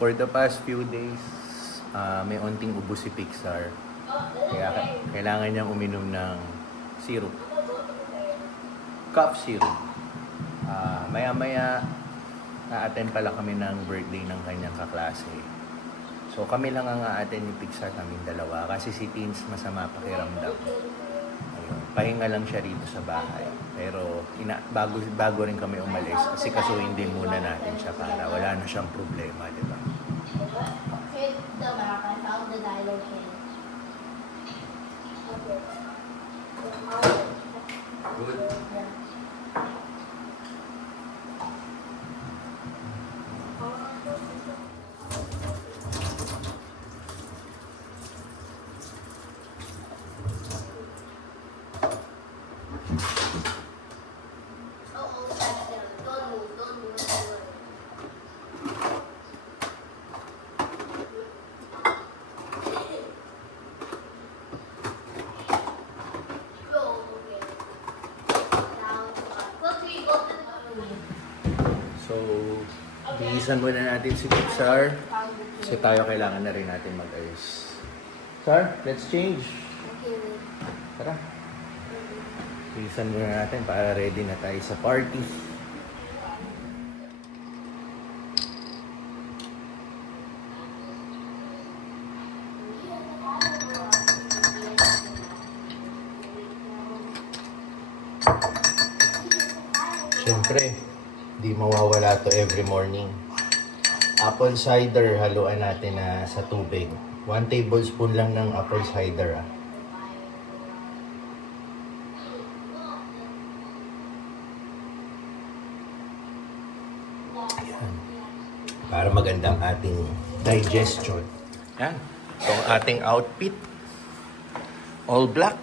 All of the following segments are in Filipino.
For the past few days, may onting ubo si Pixar. Kaya kailangan niyang uminom ng syrup. Cough syrup. Maya-maya, na-attend pala kami ng birthday ng kanyang kaklase. So kami lang ang a-attend ni Pixar, kaming dalawa. Kasi si Teens masama pakiramdam. Ayun, pahinga lang siya rito sa bahay. Pero bago rin kami umalis, kasi kasuhin din muna natin siya para wala na siyang problema, di ba? Hit the map. I found the dialogue in. Okay. Good. So, bihisan muna natin si Pixar kasi tayo kailangan na rin natin mag-ayos. Sir, let's change. Okay, wait. Tara. Bihisan muna natin para ready na tayo sa party. Siyempre, di mawawala to every morning. Apple cider, haluan natin na sa tubig. 1 tablespoon lang ng apple cider. Ayan. Para magandang ating digestion. Yan. Itong ating outfit. All black.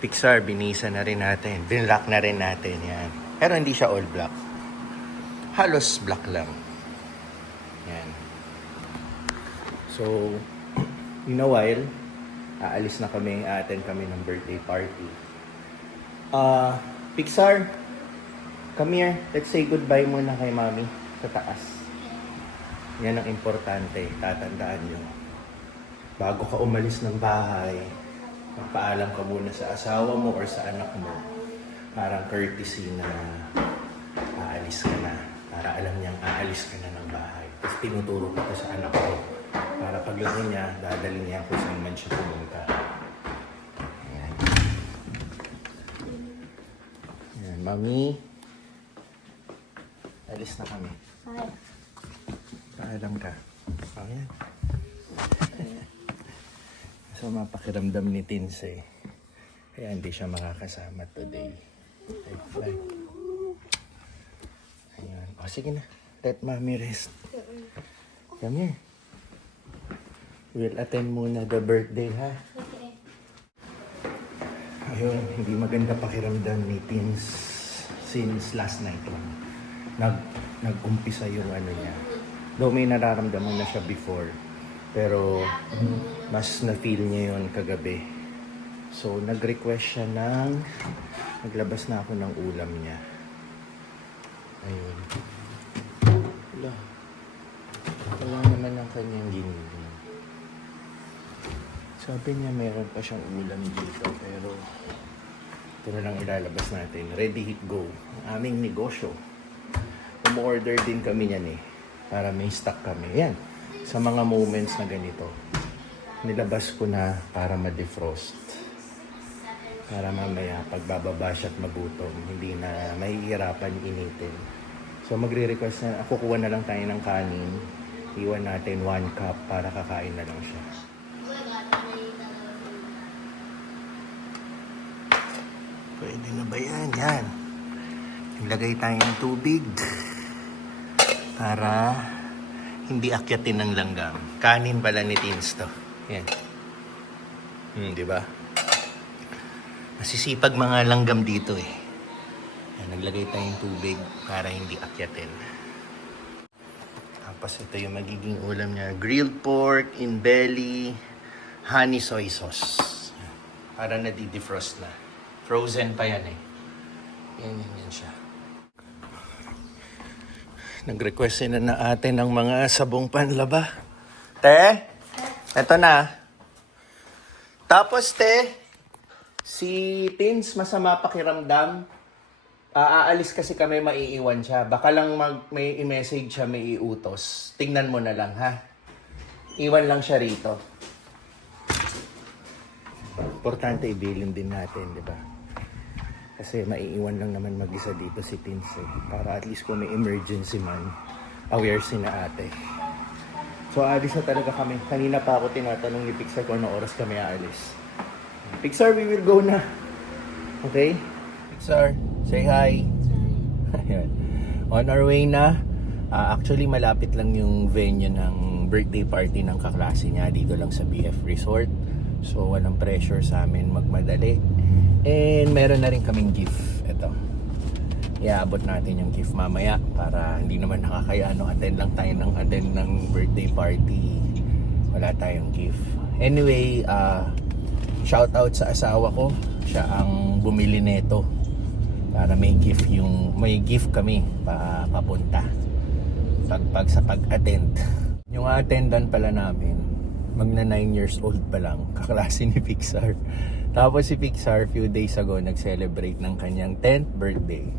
Pixar, binisa na rin natin. Binlock na rin natin. Yan. Pero hindi siya all black. Halos black lang. Yan. So, in a while, aalis na kami, attend kami ng birthday party. Pixar, come here. Let's say goodbye muna kay Mami sa taas. Yan ang importante. Tatandaan nyo. Bago ka umalis ng bahay, magpaalam ka muna sa asawa mo or sa anak mo. Parang courtesy na aalis ka na. Para alam niyang aalis ka na ng bahay. Tapos tinuturo kita sa anak ko. Para paglaki niya, dadalhin niya kung saan man siya pumunta. Ayan. Ayan, Mami. Alis na kami. Hi. Paalam ka. Ayan. So, mapakiramdam ni Tins eh. Kaya hindi siya makakasama today. Okay, bye. Ayan. O, sige na. Let Mommy rest. Come here. We'll attend muna the birthday, ha? Okay. Ayun, hindi maganda pakiramdam ni Tins since last night lang. Nag-umpisa yung ano niya. Though may nararamdaman na siya before. Pero mas na-feel niya yun kagabi. So, nag-request siya ng... Naglabas na ako ng ulam niya. Ayun. Wala naman ang kanyang ginigin. Sabi niya meron pa siyang ulam dito. Pero ito na lang ilalabas natin. Ready, hit, go. Ang aming negosyo. Umu-order din kami niyan eh. Para may stock kami. Yan. Sa mga moments na ganito, nilabas ko na para ma-defrost. Para mamaya, pagbababa siya at magutom, hindi na mahihirapan initin. So magre-request na, kukuha na lang tayo ng kanin. Iwan natin 1 cup para kakain na lang siya. Pwede na ba yan? Yan. Ilagay tayo ng tubig. Para hindi akyatin ng langgam. Kanin pala ni Teens to. Yan. Di ba? Masisipag mga langgam dito eh. Yan, naglagay tayong tubig para hindi akyatin. Tapos ito yung magiging ulam niya. Grilled pork in belly, honey soy sauce. Yan. Para na-defrost na. Frozen pa yan eh. Yan siya. Nag-request na ate ng mga sabong panlaba. Te, eto na. Tapos, te, si Tins masama pakiramdam. Aalis kasi kami, maiiwan siya. Baka lang may i-message siya, may iutos. Tingnan mo na lang, ha? Iwan lang siya rito. Importante ibilin din natin, di ba? Kasi maiiwan lang naman mag-isa dito si Tins eh. Para at least kung may emergency man, aware si na ate. So aalis na talaga kami. Kanina pa ako tinatanong ni Pixar kung anong oras kami aalis. Pixar, we will go na. Okay? Pixar, say hi. Ayan. On our way na. Actually, malapit lang yung venue ng birthday party ng kaklase niya dito lang sa BF Resort. So walang pressure sa amin magmadali. And meron na rin kaming gift. Ito. Iaabot natin yung gift mamaya para hindi naman nakakaya attend lang tayo ng birthday party. Wala tayong gift. Anyway, shout out sa asawa ko. Siya ang bumili nito para may gift kami papunta. Sa pag-attend. Yung attendant pala namin, magna 9 years old pa lang, kaklase ni Pixar. Tapos si Pixar, few days ago, nag-celebrate ng kanyang 10th birthday.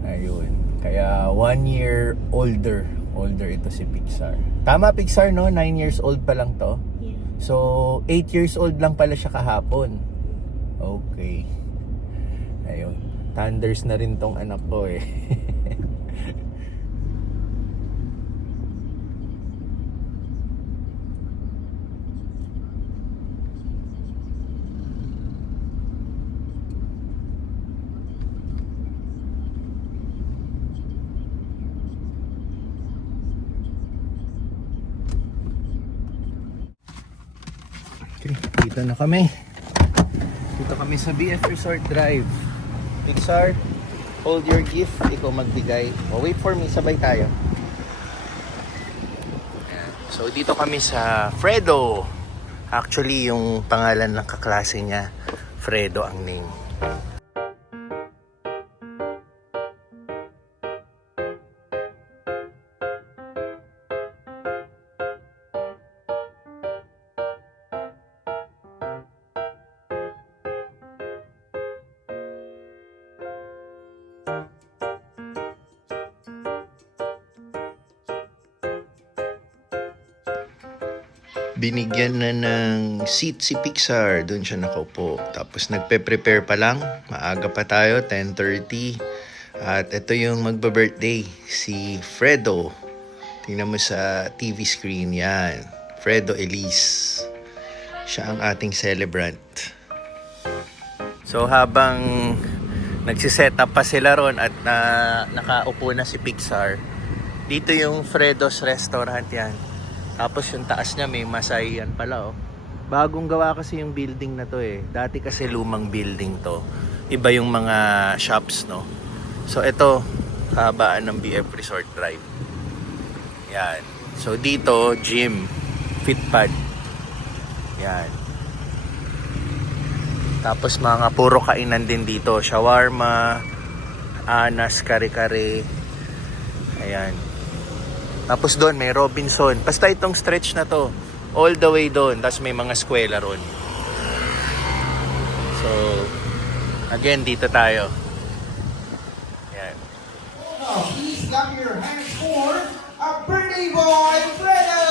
Ayun. Kaya 1 year older ito si Pixar. Tama, Pixar, no? 9 years old pa lang to? Yeah. So, 8 years old lang pala siya kahapon. Okay. Ayun. Thunders na rin tong anak ko eh. Dito na kami. Dito kami sa BF Resort Drive. Pixar, hold your gift. Ikaw magbigay. Wait for me. Sabay tayo. So, dito kami sa Fredo. Actually, yung pangalan ng kaklase niya, Fredo ang name. Binigyan na ng seat si Pixar. Doon siya nakaupo. Tapos nagpe-prepare pa lang. Maaga pa tayo, 10:30. At ito yung magba-birthday, si Fredo. Tingnan mo sa TV screen yan. Fredo Elise. Siya ang ating celebrant. So habang nagsiset up pa sila ron at nakaupo na si Pixar, dito yung Fredo's Restaurant yan. Tapos yung taas niya may masayan pala oh. Bagong gawa kasi yung building na to eh. Dati kasi lumang building to. Iba yung mga shops no. So ito, habaan ng BF Resort Drive. Yan. So dito, gym, fitpad. Yan. Tapos mga puro kainan din dito. Shawarma, anas, kare-kare. Ayan. Tapos doon may Robinson. Basta itong stretch na to. All the way doon. Tapos may mga eskwela ron. So, again, dito tayo. Yan. Oh, please clap your hands for a birthday boy, Fredo!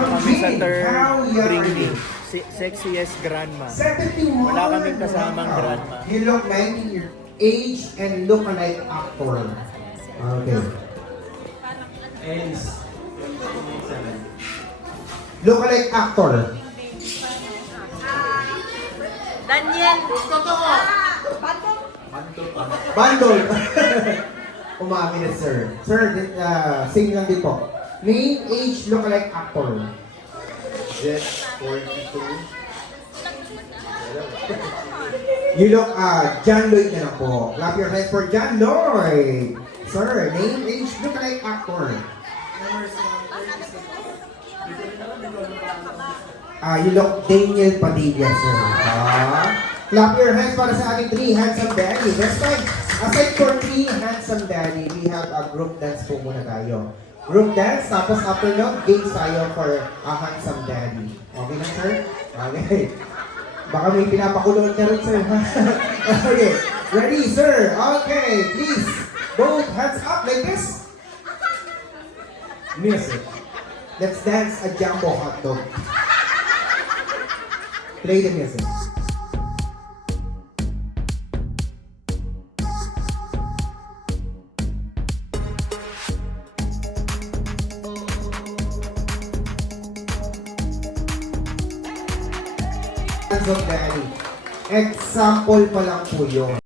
Kami sa third drinking. sexiest grandma. 71. Wala kaming kasamang grandma. You look 19 years age and look like actor. Okay. And Look like actor. Daniel. Bandol. Umamin na sir. Sir, same lang din po. Name, age, look like actor. Just 42. You look, John Lloyd na lang po. Clap your hands for John Lloyd. Sir, name, age, look like actor. You look Daniel Padilla, sir. Clap your hands para sa ating 3 handsome daddy. Next time, aside for 3 handsome daddy, we have a group dance po muna tayo. Group dance, tapos after nun, games tayo for a handsome daddy. Okay na, sir? Okay. Baka may pinapakulong ka rin, sir. Okay. Ready, sir? Okay. Please, both hands up like this. Music. Let's dance a jumbo hot dog. Play the music. Hands of daddy. Example pa lang po yun.